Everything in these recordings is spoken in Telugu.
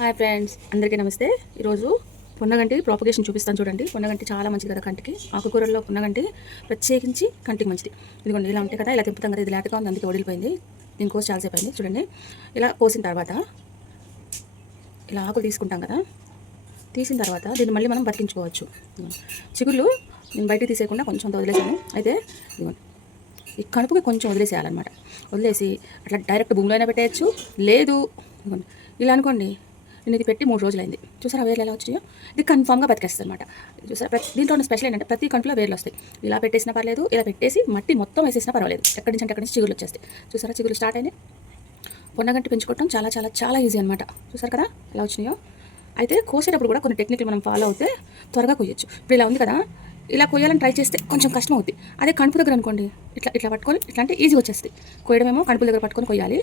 హాయ్ ఫ్రెండ్స్ అందరికీ నమస్తే. ఈరోజు పొన్నగంటి ప్రాపగేషన్ చూపిస్తాను చూడండి. పొన్నగంటి చాలా మంచిది కదా కంటికి. ఆకుకూరల్లో పొన్నగంటి ప్రత్యేకించి కంటికి మంచిది. ఇదిగోండి ఇలా ఉంటాయి కదా ఇలా తిప్పుతాం కదా ఇది లేతగా ఉంది అందుకే వడిలిపోయింది దీని కోసి చాలాసేపు అయింది చూడండి. ఇలా కోసిన తర్వాత ఇలా ఆకులు తీసుకుంటాం కదా. తీసిన తర్వాత దీన్ని మళ్ళీ మనం బతికించుకోవచ్చు. చిగుళ్ళు నేను బయటికి తీసేయకుండా కొంచెం వదిలేసాను. అయితే ఇదిగోండి. ఈ కడుపుకి కొంచెం వదిలేసేయాలన్నమాట. వదిలేసి అట్లా డైరెక్ట్ భూమిలో అయినా పెట్టేయచ్చు. లేదు ఇలా అనుకోండి నేను ఇది పెట్టి మూడు రోజులైంది. చూసారా వేర్లు ఎలా వచ్చినాయో? ఇది కన్ఫామ్గా బతికేస్తుంది అనమాట చూసారా? ప్రతి దీంట్లో ఉన్న స్పెషల్ ఏంటంటే ప్రతి కంట్లో వేర్లు వస్తాయి. ఇలా పెట్టేసినా పర్లేదు ఇలా పెట్టేసి మట్టి మొత్తం వేసేసినా పర్వాలేదు. ఎక్కడి నుంచి అంటే అక్కడి నుంచి చిగురులు వచ్చేస్తాయి. చూసారా? చిగురు స్టార్ట్ అయినాయి. పొన్నగంటి పెంచుకోవటం చాలా చాలా చాలా ఈజీ అనమాట చూసారు కదా ఎలా వచ్చినాయో? అయితే కోసేటప్పుడు కూడా కొన్ని టెక్నిక్లు మనం ఫాలో అవుతే త్వరగా కొయ్యొచ్చు. ఇప్పుడు ఇలా ఉంది కదా ఇలా కొయ్యాలని ట్రై చేస్తే కొంచెం కష్టం అవుతుంది అదే కణుపు దగ్గర అనుకోండి ఇట్లా ఇట్లా పట్టుకొని ఇట్లా అంటే ఈజీగా వచ్చేస్తుంది. కొయ్యడమేమో కణుపు దగ్గర పట్టుకొని కొయ్యాలి.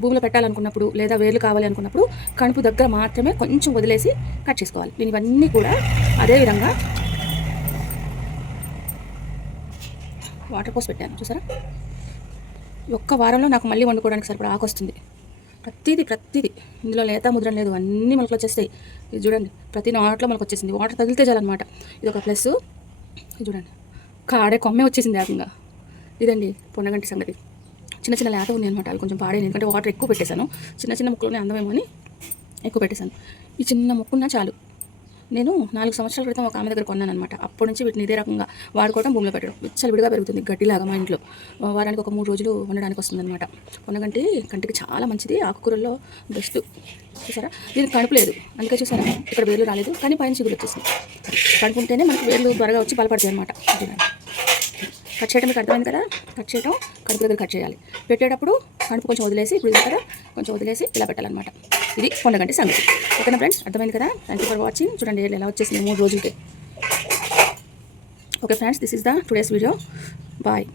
భూమిలో పెట్టాలనుకున్నప్పుడు లేదా వేర్లు కావాలి అనుకున్నప్పుడు కణుపు దగ్గర మాత్రమే కొంచెం వదిలేసి కట్ చేసుకోవాలి. నేను ఇవన్నీ కూడా అదేవిధంగా వాటర్ పోసి పెట్టాను. చూసారా? ఒక్క వారంలో నాకు మళ్ళీ వండుకోవడానికి సరిపడా ఆకు వస్తుంది. ప్రతిదీ ప్రతిదీ. ఇందులో లేత ముద్రం లేదు అన్నీ మనకు వచ్చేస్తాయి. ఇది చూడండి ప్రతి నాట్లో మనకు వచ్చేసింది. వాటర్ తగిలితే చాలన్నమాట. ఇది ఒక ప్లస్. ఇది చూడండి. కాడే కొమ్మే వచ్చేసింది ఏకంగా ఇదండి పొన్నగంటి సంగతి. చిన్న చిన్న లేత ఉన్నాయి అనమాట కొంచెం పాడేది ఎందుకంటే వాటర్ ఎక్కువ పెట్టేశాను. చిన్న చిన్న ముక్కలోనే అందమేమో అని ఎక్కువ పెట్టేశాను. ఈ చిన్న ముక్కున్నా చాలు. నేను నాలుగు సంవత్సరాల క్రితం ఒక ఆమె దగ్గర కొన్నాను అనమాట అప్పటి నుంచి వీటిని ఇదే రకంగా వాడుకోవడం భూమిలో పెట్టడం. విచ్చలు విడిగా పెరుగుతుంది గడ్డిలాగా మా ఇంట్లో. వారానికి ఒక మూడు రోజులు వండడానికి వస్తుందన్నమాట. అనమాట కంటికి చాలా మంచిది. ఆకుకూరల్లో బెస్ట్ చూసారా? దీనికి కడుపు లేదు. అందుకే చూసారా? ఇక్కడ వేర్లు రాలేదు. కానీ పైన చిగురు వచ్చేసింది కడుపుంటేనే మనకి వేర్లు త్వరగా వచ్చి బలపడతాయి అనమాట కట్ చేయడం మీకు అర్థమైంది కదా? కట్ చేయడం కడుపు దగ్గర కట్ చేయాలి. పెట్టేటప్పుడు కడుపు కొంచెం వదిలేసి ఇప్పుడు కదా? కొంచెం వదిలేసి ఇలా పెట్టాలన్నమాట. ఇది పొండగంటి సంగతి. ఓకేనా ఫ్రెండ్స్? అర్థమైంది కదా? థ్యాంక్ ఫర్ వాచింగ్ చూడండి ఎలా వచ్చేసింది మూడు రోజులకి. Okay friends this is the today's video bye